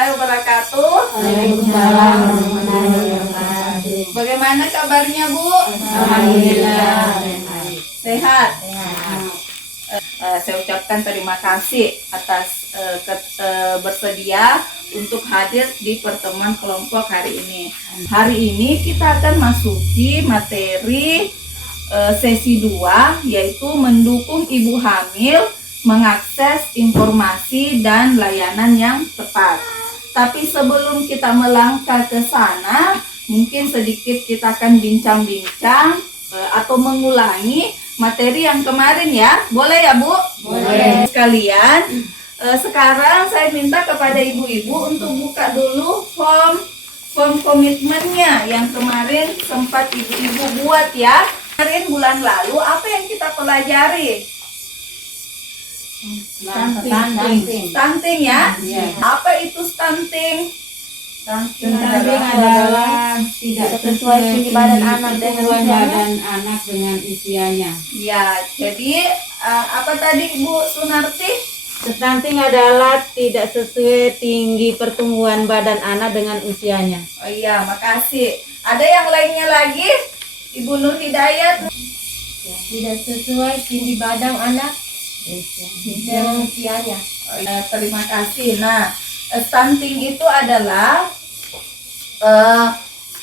warahmatullahi wabarakatuh. Waalaikumsalam warahmatullahi wabarakatuh. Bagaimana kabarnya, Bu? Alhamdulillah. Sehat. Saya ucapkan terima kasih atas bersedia untuk hadir di pertemuan kelompok hari ini. Hari ini kita akan masuki materi sesi 2, yaitu mendukung ibu hamil mengakses informasi dan layanan yang tepat. Tapi sebelum kita melangkah ke sana, mungkin sedikit kita akan bincang-bincang atau mengulangi materi yang kemarin ya. Boleh ya, Bu? Boleh. Sekalian, sekarang saya minta kepada ibu-ibu untuk buka dulu form komitmennya yang kemarin sempat ibu-ibu buat ya. Kemarin bulan lalu apa yang kita pelajari? Stunting ya? Iya. Apa itu stunting? Stunting adalah tidak sesuai tinggi badan anak dengan usianya. Ya, jadi apa tadi Bu Sunarti? Stunting adalah tidak sesuai tinggi pertumbuhan badan anak dengan usianya. Oh iya, makasih. Ada yang lainnya lagi? Ibu Nur Hidayat? Tidak sesuai tinggi badan anak dengan usianya. Oh iya, terima kasih. Nah, stunting itu adalah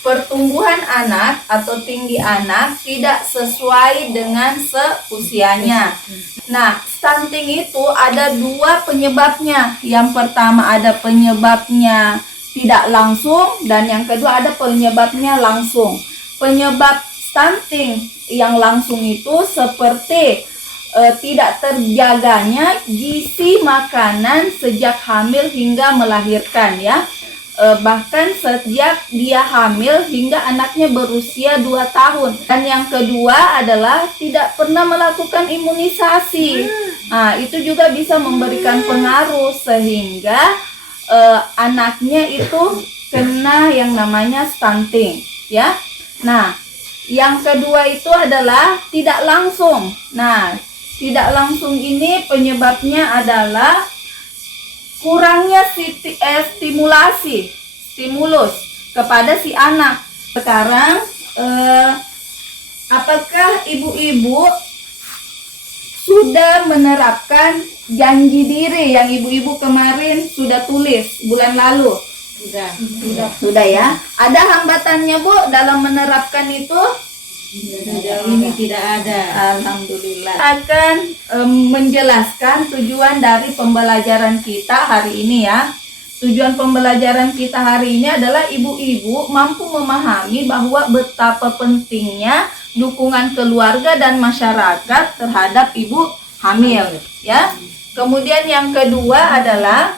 pertumbuhan anak atau tinggi anak tidak sesuai dengan seusianya. Nah, stunting itu ada dua penyebabnya. Yang pertama ada penyebabnya tidak langsung dan yang kedua ada penyebabnya langsung. Penyebab stunting yang langsung itu seperti tidak terjaganya gizi makanan sejak hamil hingga melahirkan ya. Bahkan sejak dia hamil hingga anaknya berusia 2 tahun. Dan yang kedua adalah tidak pernah melakukan imunisasi. Nah, itu juga bisa memberikan pengaruh sehingga anaknya itu kena yang namanya stunting ya. Nah, yang kedua itu adalah tidak langsung. Nah, tidak langsung ini penyebabnya adalah kurangnya stimulus kepada si anak. Sekarang apakah ibu-ibu sudah menerapkan janji diri yang ibu-ibu kemarin sudah tulis bulan lalu? Sudah ya. Ada hambatannya Bu dalam menerapkan itu? Sejauh ini tidak ada. Alhamdulillah. Akan menjelaskan tujuan dari pembelajaran kita hari ini ya. Tujuan pembelajaran kita hari ini adalah ibu-ibu mampu memahami bahwa betapa pentingnya dukungan keluarga dan masyarakat terhadap ibu hamil ya. Kemudian yang kedua adalah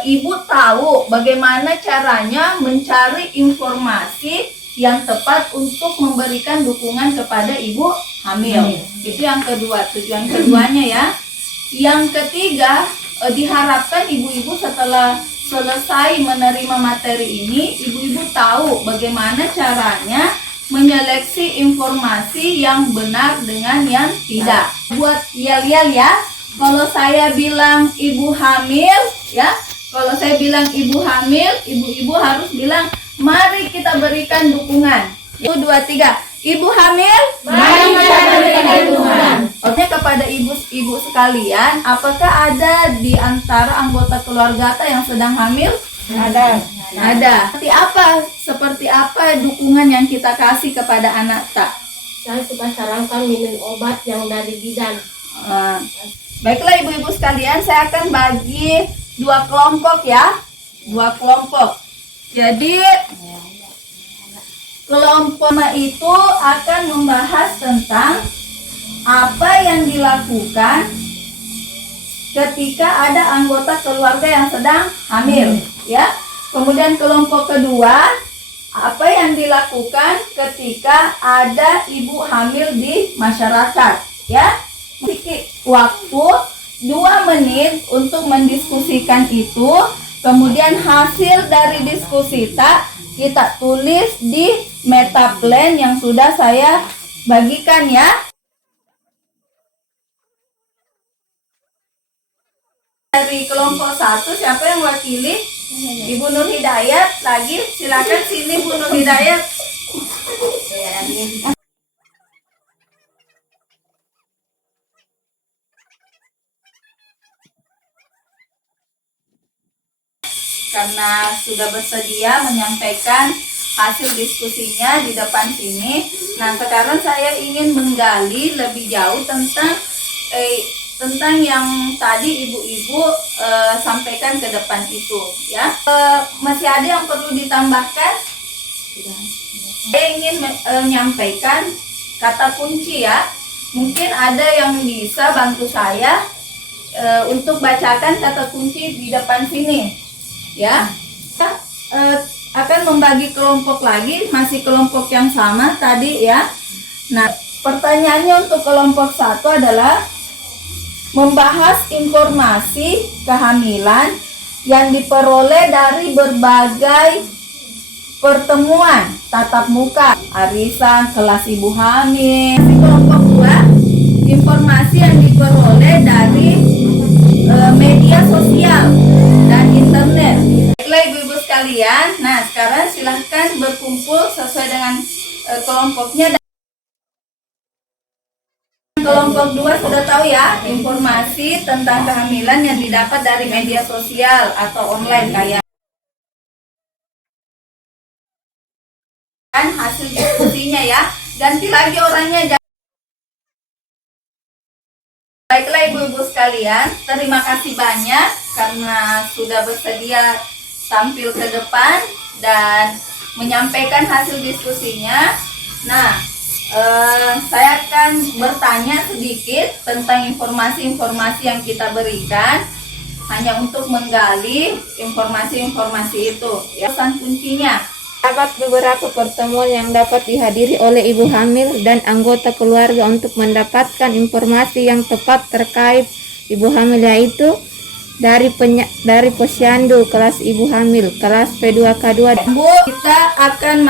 ibu tahu bagaimana caranya mencari informasi yang tepat untuk memberikan dukungan kepada ibu hamil. Itu yang kedua, tujuan keduanya ya. Yang ketiga, diharapkan ibu-ibu setelah selesai menerima materi ini, ibu-ibu tahu bagaimana caranya menyeleksi informasi yang benar dengan yang tidak. Buat yel-yel ya, kalau saya bilang ibu hamil ya, kalau saya bilang ibu hamil, ibu-ibu harus bilang mari kita berikan dukungan. 1, 2, 3. Ibu hamil, Mari kita berikan dukungan. Oke, kepada ibu-ibu sekalian, apakah ada di antara anggota keluarga yang sedang hamil? Ada. Ada. Seperti apa dukungan yang kita kasih kepada anak tak? Saya suka sarankan minum obat yang dari bidan. Baiklah ibu-ibu sekalian, saya akan bagi 2 kelompok ya. 2 kelompok. Jadi kelompok itu akan membahas tentang apa yang dilakukan ketika ada anggota keluarga yang sedang hamil ya. Kemudian kelompok kedua, apa yang dilakukan ketika ada ibu hamil di masyarakat ya. Sedikit waktu 2 menit untuk mendiskusikan itu. Kemudian hasil dari diskusi kita tulis di meta plan yang sudah saya bagikan ya. Dari kelompok 1 siapa yang wakili? Ibu Nur Hidayat. Lagi silakan sini Bu Nur Hidayat. Karena sudah bersedia menyampaikan hasil diskusinya di depan sini. Nah, sekarang saya ingin menggali lebih jauh tentang yang tadi ibu-ibu sampaikan ke depan itu, ya. Masih ada yang perlu ditambahkan? Saya ingin menyampaikan kata kunci, ya. Mungkin ada yang bisa bantu saya untuk bacakan kata kunci di depan sini, ya. Kita akan membagi kelompok lagi, masih kelompok yang sama tadi, ya. Nah, pertanyaannya untuk kelompok 1 adalah membahas informasi kehamilan yang diperoleh dari berbagai pertemuan tatap muka, arisan, kelas ibu hamil. Kelompok 2, informasi yang diperoleh dari media sosial dan internet. Baiklah ibu-ibu sekalian, nah sekarang silahkan berkumpul sesuai dengan kelompoknya. Kelompok 2 sudah tahu ya, informasi tentang kehamilan yang didapat dari media sosial atau online kayak kan hasil diskusinya, ya. Ganti lagi orangnya. Baiklah ibu-ibu sekalian, terima kasih banyak karena sudah bersedia tampil ke depan dan menyampaikan hasil diskusinya. Nah, saya akan bertanya sedikit tentang informasi-informasi yang kita berikan, hanya untuk menggali informasi-informasi itu, ya. Pesan kuncinya, Dapat beberapa pertemuan yang dapat dihadiri oleh ibu hamil dan anggota keluarga untuk mendapatkan informasi yang tepat terkait ibu hamil, yaitu dari posyandu kelas ibu hamil kelas P2K2. Bu, kita akan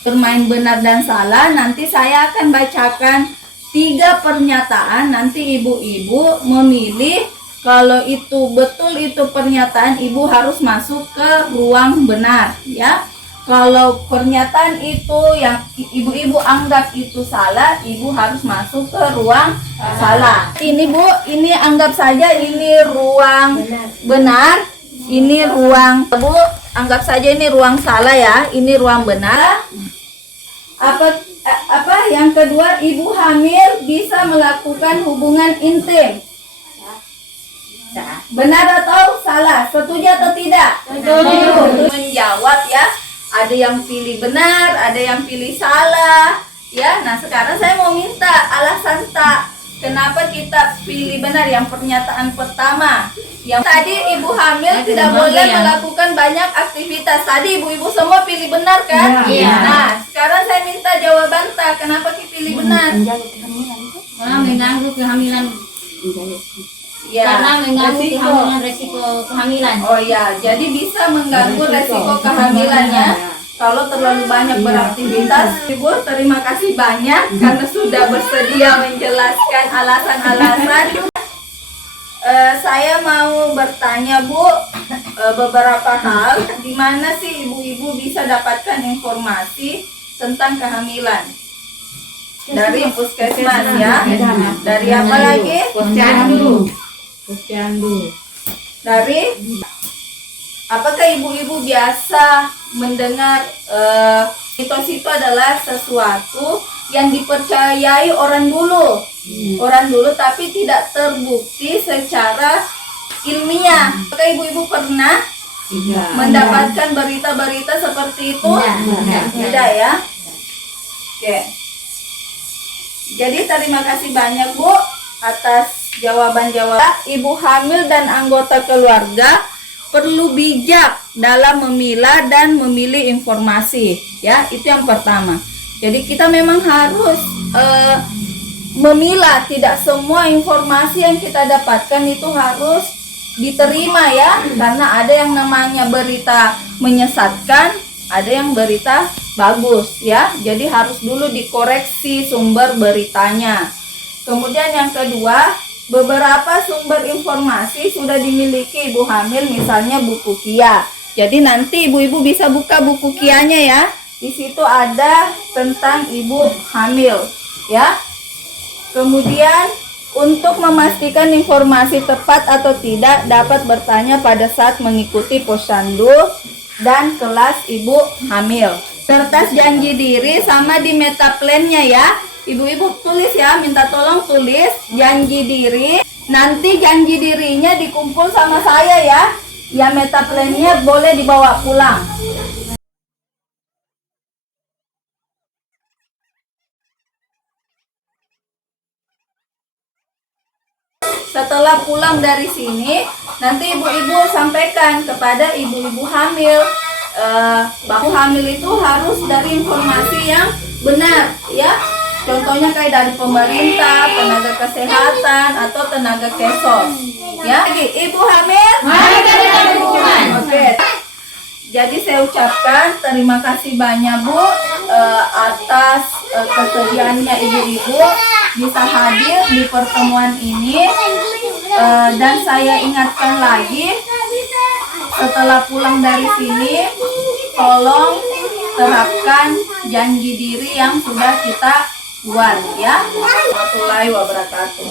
bermain benar dan salah. Nanti saya akan bacakan 3 pernyataan. Nanti ibu-ibu memilih, kalau itu betul itu pernyataan, ibu harus masuk ke ruang benar, ya. Kalau pernyataan itu yang ibu-ibu anggap itu salah, ibu harus masuk ke ruang salah. Ini Bu, ini anggap saja ini ruang benar. Ini ruang, Bu, anggap saja ini ruang salah, ya. Ini ruang benar. Apa yang kedua, ibu hamil bisa melakukan hubungan intim. Benar atau salah? Setuju atau tidak? Setuju. Menjawab, ya. Ada yang pilih benar, ada yang pilih salah, ya. Nah, sekarang saya mau minta alasan kenapa kita pilih benar yang pernyataan pertama. Yang tadi ibu hamil tidak boleh melakukan banyak aktivitas. Tadi ibu-ibu semua pilih benar, kan? Iya. Nah, sekarang saya minta jawaban kenapa kita pilih benar? Karena mengganggu kehamilan. Ya. Karena mengganggu kehamilan, resiko kehamilan. Oh ya, jadi bisa mengganggu resiko kehamilannya kalau terlalu banyak beraktivitas. Ibu, terima kasih banyak karena sudah bersedia menjelaskan alasan-alasan. Saya mau bertanya, Bu, beberapa hal. Di mana sih ibu-ibu bisa dapatkan informasi tentang kehamilan? Dari puskesmas, ya. Dari apa lagi? Posyandu. Dari apakah ibu-ibu biasa mendengar mitos itu adalah sesuatu yang dipercayai orang dulu, tapi tidak terbukti secara ilmiah? Apakah ibu-ibu pernah mendapatkan berita-berita seperti itu? Tidak, ya. Oke. Jadi terima kasih banyak, Bu, atas jawaban-jawaban. Ibu hamil dan anggota keluarga perlu bijak dalam memilah dan memilih informasi, ya. Itu yang pertama. Jadi kita memang harus memilah. Tidak semua informasi yang kita dapatkan itu harus diterima, ya. Karena ada yang namanya berita menyesatkan, ada yang berita bagus, ya. Jadi harus dulu dikoreksi sumber beritanya. Kemudian yang kedua, beberapa sumber informasi sudah dimiliki ibu hamil, misalnya buku KIA. Jadi nanti ibu-ibu bisa buka buku KIA-nya ya. Di situ ada tentang ibu hamil, ya. Kemudian untuk memastikan informasi tepat atau tidak dapat bertanya pada saat mengikuti posyandu dan kelas ibu hamil. Kertas janji diri sama di metaplannya ya. Ibu-ibu tulis ya, minta tolong tulis janji diri. Nanti janji dirinya dikumpul sama saya ya. Ya, metaplannya boleh dibawa pulang. Setelah pulang dari sini, nanti ibu-ibu sampaikan kepada ibu-ibu hamil bahwa hamil itu harus dari informasi yang benar ya. Contohnya kayak dari pemerintah, tenaga kesehatan atau tenaga kesos. Ya, lagi ibu hamil. Oke. Jadi saya ucapkan terima kasih banyak Bu atas kesediaannya ibu-ibu bisa hadir di pertemuan ini. Dan saya ingatkan lagi, setelah pulang dari sini tolong terapkan janji diri yang sudah kita buat ya. Warahmatullahi wabarakatuh.